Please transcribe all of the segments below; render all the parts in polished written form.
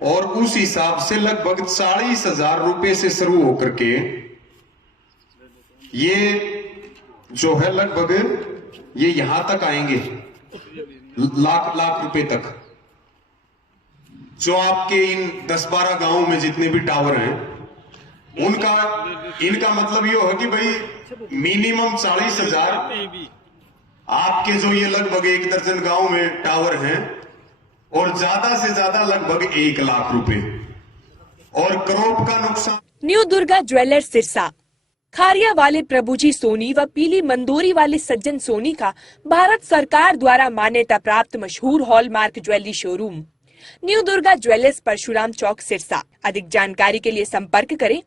और उस हिसाब से लगभग 40,000 रुपए से शुरू होकर के ये जो है लगभग ये यहां तक आएंगे, लाख लाख रुपए तक। जो आपके इन 10-12 गांवों में जितने भी टावर हैं उनका इनका मतलब ये है कि भाई मिनिमम 40,000 आपके जो ये लगभग 1 दर्जन गांव में टावर हैं, और ज्यादा से ज्यादा लगभग 1 लाख रुपए और करोड़ का नुकसान। न्यू दुर्गा ज्वेलर्स सिरसा, खारिया वाले प्रभुजी सोनी व पीली मंदोरी वाले सज्जन सोनी का भारत सरकार द्वारा मान्यता प्राप्त मशहूर hallmark jewellery showroom new Durga jewellers, Parshuram Chowk, Sirsa. अधिक जानकारी के लिए संपर्क करें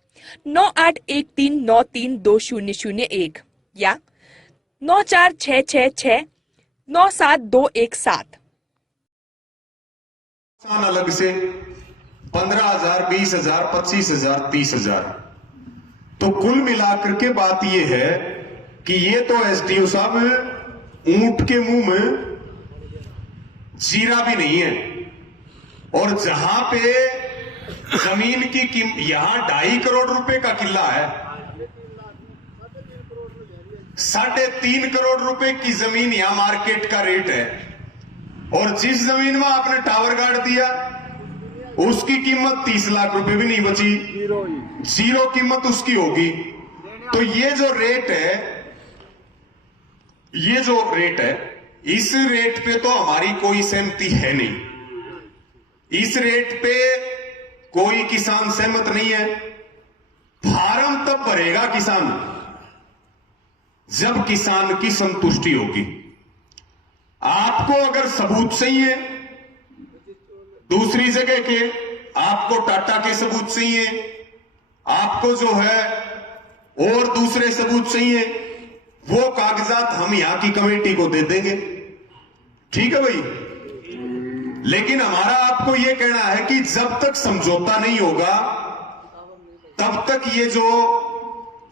9813932001 या 9466697217। अलग से 15,000, 20,000, 25,000, 30,000। तो कुल मिलाकर के बात यह है कि ये तो एसडीओ साहब ऊंट के मुंह में जीरा भी नहीं है। और जहां पे जमीन की कीमत यहां 2.5 करोड़ रुपए का किला है, 3.5 करोड़ रुपए की जमीन यहां मार्केट का रेट है, और जिस जमीन में आपने टावर गाड़ दिया उसकी कीमत 30 लाख रुपए भी नहीं बची, जीरो कीमत उसकी होगी। तो ये जो रेट है इस रेट पे तो हमारी कोई सहमति है नहीं। इस रेट पे कोई किसान सहमत नहीं है। फार्म तब भरेगा किसान जब किसान की संतुष्टि होगी। आपको अगर सबूत चाहिए दूसरी जगह के, आपको टाटा के सबूत चाहिए, आपको जो है और दूसरे सबूत चाहिए, वो कागजात हम यहां की कमेटी को दे देंगे, ठीक है भाई। लेकिन हमारा आपको यह कहना है कि जब तक समझौता नहीं होगा तब तक ये जो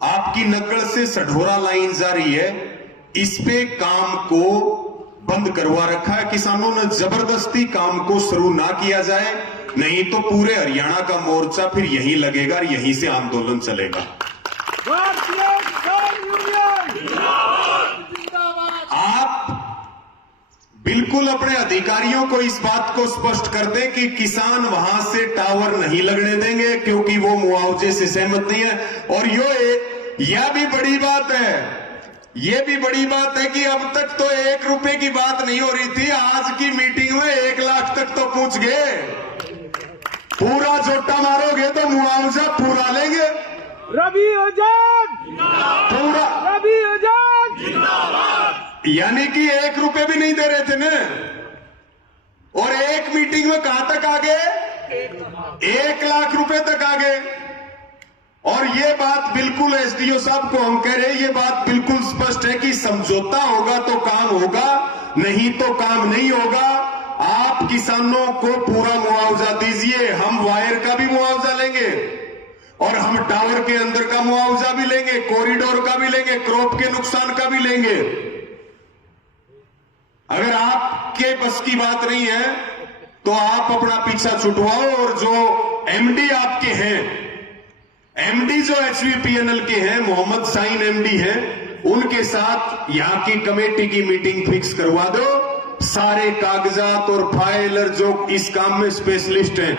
आपकी नकल से सढोरा लाइन जारी है इस पे काम को बंद करवा रखा है किसानों ने। जबरदस्ती काम को शुरू ना किया जाए, नहीं तो पूरे हरियाणा का मोर्चा फिर यहीं लगेगा और यहीं से आंदोलन चलेगा। आप बिल्कुल अपने अधिकारियों को इस बात को स्पष्ट कर दें कि किसान वहां से टावर नहीं लगने देंगे क्योंकि वो मुआवजे से सहमत नहीं है। और यह भी बड़ी बात है, यह भी बड़ी बात है कि अब तक तो 1 रुपए की बात नहीं हो रही थी, आज की मीटिंग में 1 लाख तक तो पहुंच गए। पूरा जोटा मारोगे तो मुआवजा पूरा लेंगे। रवि आजाद पूरा रवि आजाद यानी कि 1 रुपए भी नहीं दे रहे थे ना, और एक मीटिंग में कहां तक आ गए, 1 लाख रुपए तक आ गए। और ये बात बिल्कुल एसडीओ साहब को हम कह रहे हैं, ये बात बिल्कुल स्पष्ट है कि समझौता होगा तो काम होगा, नहीं तो काम नहीं होगा। आप किसानों को पूरा मुआवजा दीजिए, हम वायर का भी मुआवजा लेंगे और हम टावर के अंदर का मुआवजा भी लेंगे, कॉरिडोर का भी लेंगे, क्रॉप के नुकसान का भी लेंगे। अगर आपके बस की बात नहीं है तो आप अपना पीछा छुटवाओ, और जो एमडी आपके हैं, एमडी जो एचवीपीएनएल के हैं, मोहम्मद साइन एमडी हैं, उनके साथ यहां की कमेटी की मीटिंग फिक्स करवा दो। सारे कागजात और फाइलर जो इस काम में स्पेशलिस्ट हैं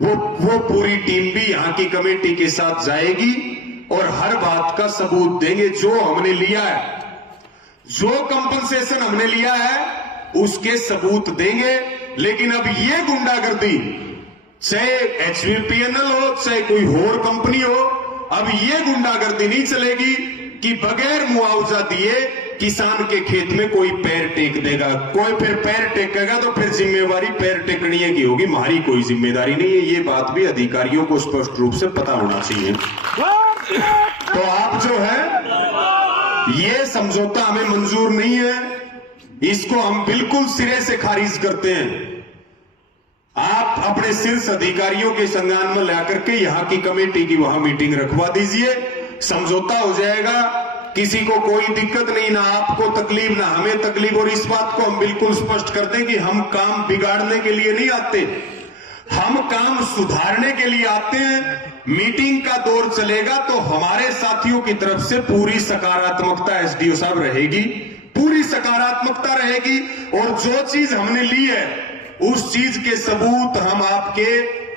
वो पूरी टीम भी यहां की कमेटी के साथ जाएगी और हर बात का सबूत देंगे। जो हमने लिया है, जो कंपनसेशन हमने लिया है उसके सबूत देंगे। लेकिन अब ये गुंडागर्दी, चाहे एचवीपीएनएल हो चाहे कोई और कंपनी हो, अब ये गुंडागर्दी नहीं चलेगी कि बगैर मुआवजा दिए किसान के खेत में कोई पैर टेक देगा। कोई फिर पैर टेकेगा तो फिर जिम्मेवारी पैर टेकने की होगी, हमारी कोई जिम्मेदारी नहीं है। ये बात भी अधिकारियों को स्पष्ट रूप से पता होना चाहिए। तो आप जो है ये समझौता हमें मंजूर नहीं है, इसको हम बिल्कुल सिरे से खारिज करते हैं। आप अपने शीर्ष अधिकारियों के संज्ञान में लाकर के यहां की कमेटी की वहां मीटिंग रखवा दीजिए, समझौता हो जाएगा, किसी को कोई दिक्कत नहीं, ना आपको तकलीफ ना हमें तकलीफ। और इस बात को हम बिल्कुल स्पष्ट कर दें कि हम काम बिगाड़ने के लिए नहीं आते, हम काम सुधारने के लिए आते हैं। मीटिंग का दौर चलेगा तो हमारे साथियों की तरफ से पूरी सकारात्मकता एसडीओ साहब रहेगी, पूरी सकारात्मकता रहेगी। और जो चीज हमने ली है उस चीज के सबूत हम आपके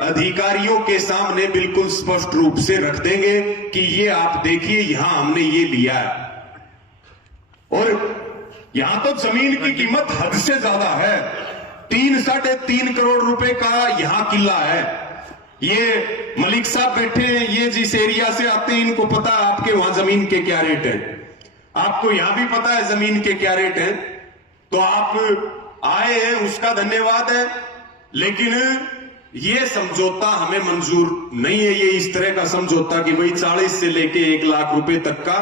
अधिकारियों के सामने बिल्कुल स्पष्ट रूप से रख देंगे कि ये आप देखिए, यहां हमने ये लिया है। और यहां तो जमीन की कीमत हद से ज्यादा है। 3-3.5 करोड़ रुपए का यहां किला है। ये मलिक साहब बैठे हैं, ये जिस एरिया से आते हैं इनको पता है आपके वहां जमीन के क्या रेट है, आपको यहां भी पता है जमीन के क्या रेट है। तो आप आए हैं उसका धन्यवाद है, लेकिन ये समझौता हमें मंजूर नहीं है। ये इस तरह का समझौता कि भाई 40 से लेके 1 लाख रुपए तक का।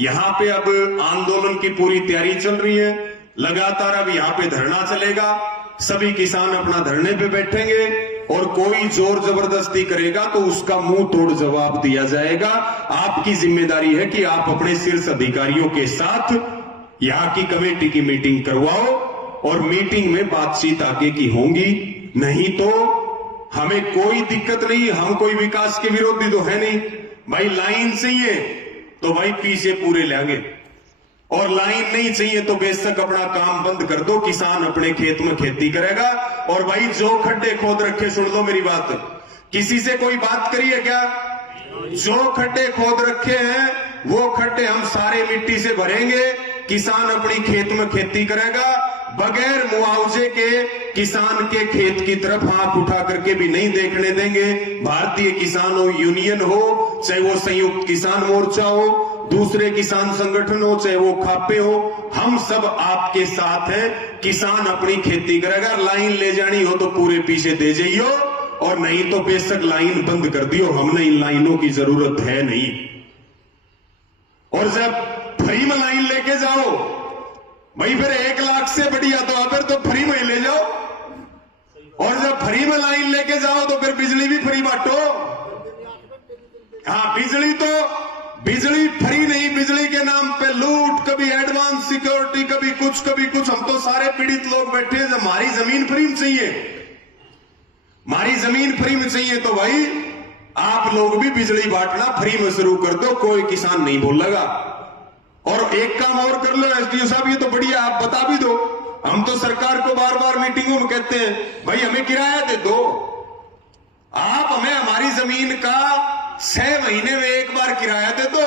यहां पे अब आंदोलन की पूरी तैयारी चल रही है, लगातार अब यहां पे धरना चलेगा। सभी किसान अपना धरने पे बैठेंगे और कोई जोर जबरदस्ती करेगा तो उसका मुंह तोड़ जवाब दिया जाएगा। आपकी जिम्मेदारी है कि आप अपने शीर्ष अधिकारियों के साथ यहां की कमेटी की मीटिंग करवाओ और मीटिंग में बातचीत आगे की होंगी। नहीं तो हमें कोई दिक्कत नहीं, हम कोई विकास के विरोधी तो है नहीं। भाई लाइन चाहिए तो भाई पीछे पूरे लेंगे, और लाइन नहीं चाहिए तो बेशक अपना काम बंद कर दो, किसान अपने खेत में खेती करेगा। और भाई जो खड्डे खोद रखे, सुन लो मेरी बात, किसी से कोई बात करिए क्या? जो खड्डे खोद रखे हैं वो खड्डे हम सारे मिट्टी से भरेंगे, किसान अपनी खेत में खेती करेगा। बगैर मुआवजे के किसान के खेत की तरफ आंख उठा करके भी नहीं देखने देंगे। भारतीय किसान यूनियन हो, चाहे वो संयुक्त किसान मोर्चा हो, दूसरे किसान संगठन हो, चाहे वो खापे हो, हम सब आपके साथ हैं। किसान अपनी खेती करेगा, लाइन ले जानी हो तो पूरे पीछे दे जाइयो, और नहीं तो बेशक लाइन बंद कर दियो, हमने इन लाइनों की जरूरत है नहीं। और जब फ्री में लाइन लेके जाओ भाई, फिर 1 लाख से बढ़िया तो फिर तो फ्री में ले जाओ। और जब फ्री में लाइन लेके जाओ तो फिर बिजली भी फ्री बांटो। हाँ, बिजली फ्री नहीं, बिजली के नाम पे लूट, कभी एडवांस सिक्योरिटी, कभी कुछ। हम तो सारे पीड़ित लोग बैठे हैं। हमारी जमीन फ्री में चाहिए, हमारी जमीन फ्री में चाहिए तो भाई आप लोग भी बिजली बांटना फ्री में शुरू कर दो, कोई किसान नहीं बोलेगा। और एक काम और कर लो एसडीओ साहब, ये तो बढ़िया, आप बता भी दो। हम तो सरकार को बार बार मीटिंगों में कहते हैं भाई हमें किराया दे दो, आप हमें हमारी जमीन का 6 महीने में एक बार किराया दे दो,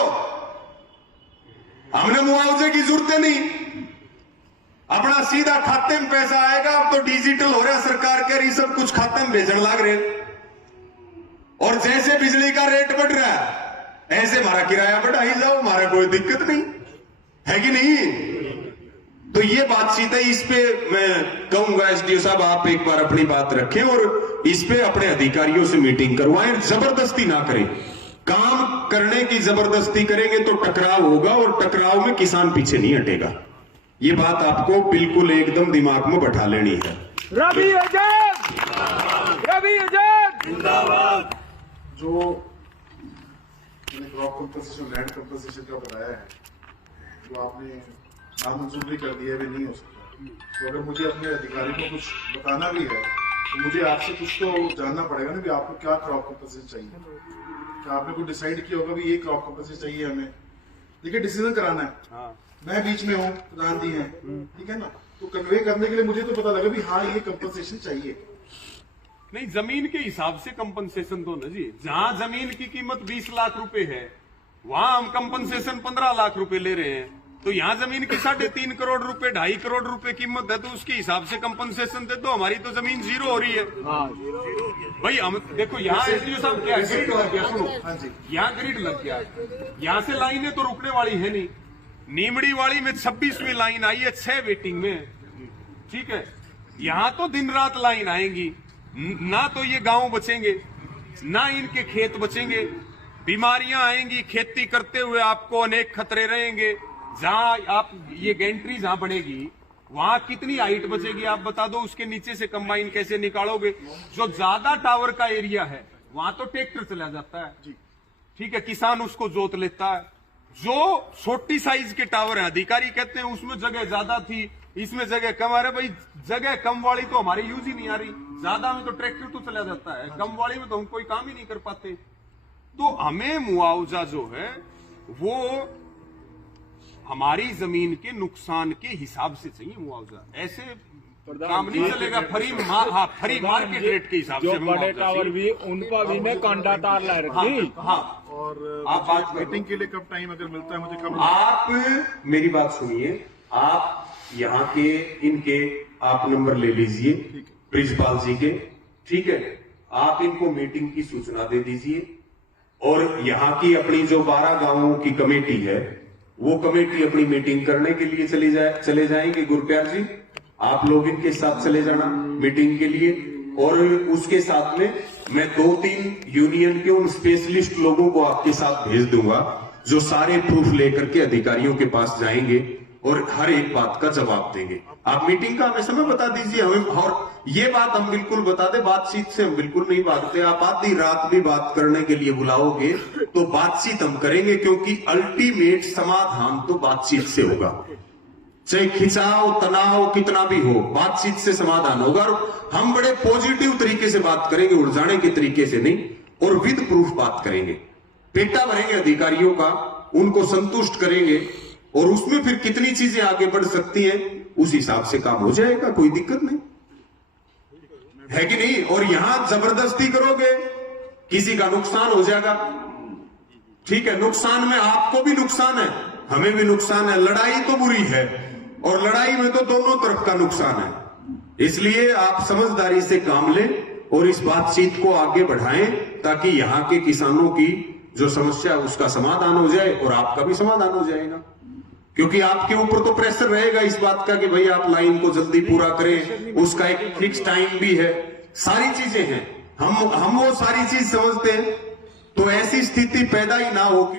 हमने मुआवजे की जरूरत नहीं, अपना सीधा खाते में पैसा आएगा। अब तो डिजिटल हो रहा है, सरकार कह रही सब कुछ खाते में भेजने लग रहे। और जैसे बिजली का रेट बढ़ रहा है ऐसे हमारा किराया बढ़ाई जाओ, हमारा कोई दिक्कत नहीं है कि नहीं। तो ये बातचीत है, इस पे मैं कहूंगा एसडीओ साहब आप एक बार अपनी बात रखें और इस पे अपने अधिकारियों से मीटिंग करवाएं। जबरदस्ती ना करें, काम करने की जबरदस्ती करेंगे तो टकराव होगा, और टकराव में किसान पीछे नहीं हटेगा। ये बात आपको बिल्कुल एकदम दिमाग में बैठा लेनी है। रवि आजाद, रवि आजाद जिंदाबाद। जो क्रॉप कंपनसेशन, लैंड कंपनसेशन का बताया है, जो आपने नामंजूर भी कर दिया है, नहीं हो सकता। तो अगर मुझे अपने अधिकारी को कुछ बताना भी है तो मुझे आपसे कुछ तो जानना पड़ेगा ना, कि आपको क्या क्रॉप कंपनसेशन चाहिए। क्या आपने कुछ डिसाइड किया होगा भी ये क्रॉप कंपनसेशन चाहिए हमें? देखिए, डिसीजन कराना है, मैं बीच में हूँ, प्रधान जी हैं, ठीक है ना, तो कन्वे करने के लिए मुझे तो पता लगा भी हाँ ये कंपनसेशन चाहिए। नहीं, जमीन के हिसाब से कंपनसेशन दो ना जी। जहां जमीन की कीमत 20 लाख रुपए है वहां हम कंपनसेशन 15 लाख रुपए ले रहे हैं। तो यहाँ जमीन की 3.5 करोड़ रुपए, 2.5 करोड़ रुपए कीमत है, तो उसके हिसाब से कंपनसेशन दे दो। हमारी तो जमीन 0 हो रही है भाई। हम देखो यहाँ एसडीओ साहब क्या ग्रिड लग गया, सुनो, यहाँ ग्रिड लग गया, यहाँ से लाइनें तो रुकने वाली है नहीं। नीमड़ी वाली में 26वीं लाइन आई है, 6 वेटिंग में, ठीक है। यहाँ तो दिन रात लाइन आएंगी, ना तो ये गांव बचेंगे, ना इनके खेत बचेंगे, बीमारियां आएंगी, खेती करते हुए आपको अनेक खतरे रहेंगे। जहां आप ये गैंट्री जहां बनेगी वहां कितनी हाइट बचेगी आप बता दो, उसके नीचे से कंबाइन कैसे निकालोगे? जो ज्यादा टावर का एरिया है वहां तो ट्रैक्टर चला जाता है, ठीक है, किसान उसको जोत लेता है। जो छोटी साइज के टावर है, अधिकारी कहते हैं उसमें जगह ज्यादा थी, इसमें जगह कम आ रहा है भाई, जगह कम वाली तो हमारी यूज ही नहीं आ रही, ज्यादा में तो ट्रैक्टर तो चला जाता है, कम वाली में तो हम कोई काम ही नहीं कर पाते। तो हमें मुआवजा जो है वो हमारी जमीन के नुकसान के हिसाब से चाहिए मुआवजा, ऐसे काम नहीं चलेगा फ्री मार्केट रेट के हिसाब से। जो बड़े टावर भी उनका भी ने कांटा तार ला रखी। हाँ, और आप बात मीटिंग के लिए कब टाइम अगर मिलता है मुझे कब? आप मेरी बात सुनिए, आप यहाँ के इनके आप नंबर ले लीजिए प्रिंसिपाल जी के, ठीक है, आप इनको मीटिंग की सूचना दे दीजिए और यहाँ की अपनी जो 12 गांवों की कमेटी है वो कमेटी अपनी मीटिंग करने के लिए चले जाएंगे। गुरप्यार जी आप लोग इनके साथ चले जाना मीटिंग के लिए, और उसके साथ में मैं 2-3 यूनियन के उन स्पेशलिस्ट लोगों को आपके साथ भेज दूंगा जो सारे प्रूफ लेकर के अधिकारियों के पास जाएंगे और हर एक बात का जवाब देंगे। आप मीटिंग का हमें समय बता दीजिए हमें, और ये बात हम बिल्कुल बता दें, बातचीत से हम बिल्कुल नहीं भागते। आप आधी रात भी बात करने के लिए बुलाओगे तो बातचीत हम करेंगे, क्योंकि अल्टीमेट समाधान तो बातचीत से होगा। चाहे खिंचाव तनाव कितना भी हो, बातचीत से समाधान होगा। और हम बड़े पॉजिटिव तरीके से बात करेंगे, उलझाने के तरीके से नहीं, और विद प्रूफ बात करेंगे। पेटा भरेंगे अधिकारियों का, उनको संतुष्ट करेंगे, और उसमें फिर कितनी चीजें आगे बढ़ सकती हैं उस हिसाब से काम हो जाएगा, कोई दिक्कत नहीं है कि नहीं। और यहां जबरदस्ती करोगे किसी का नुकसान हो जाएगा, ठीक है, नुकसान में आपको भी नुकसान है, हमें भी नुकसान है। लड़ाई तो बुरी है और लड़ाई में तो दोनों तरफ का नुकसान है। इसलिए आप समझदारी से काम लें और इस बातचीत को आगे बढ़ाएं ताकि यहां के किसानों की जो समस्या है उसका समाधान हो जाए और आपका भी समाधान हो जाएगा। क्योंकि आपके ऊपर तो प्रेशर रहेगा इस बात का कि भाई आप लाइन को जल्दी पूरा करें, उसका एक फिक्स टाइम भी है, सारी चीजें हैं। हम वो सारी चीज समझते हैं, तो ऐसी स्थिति पैदा ही ना हो।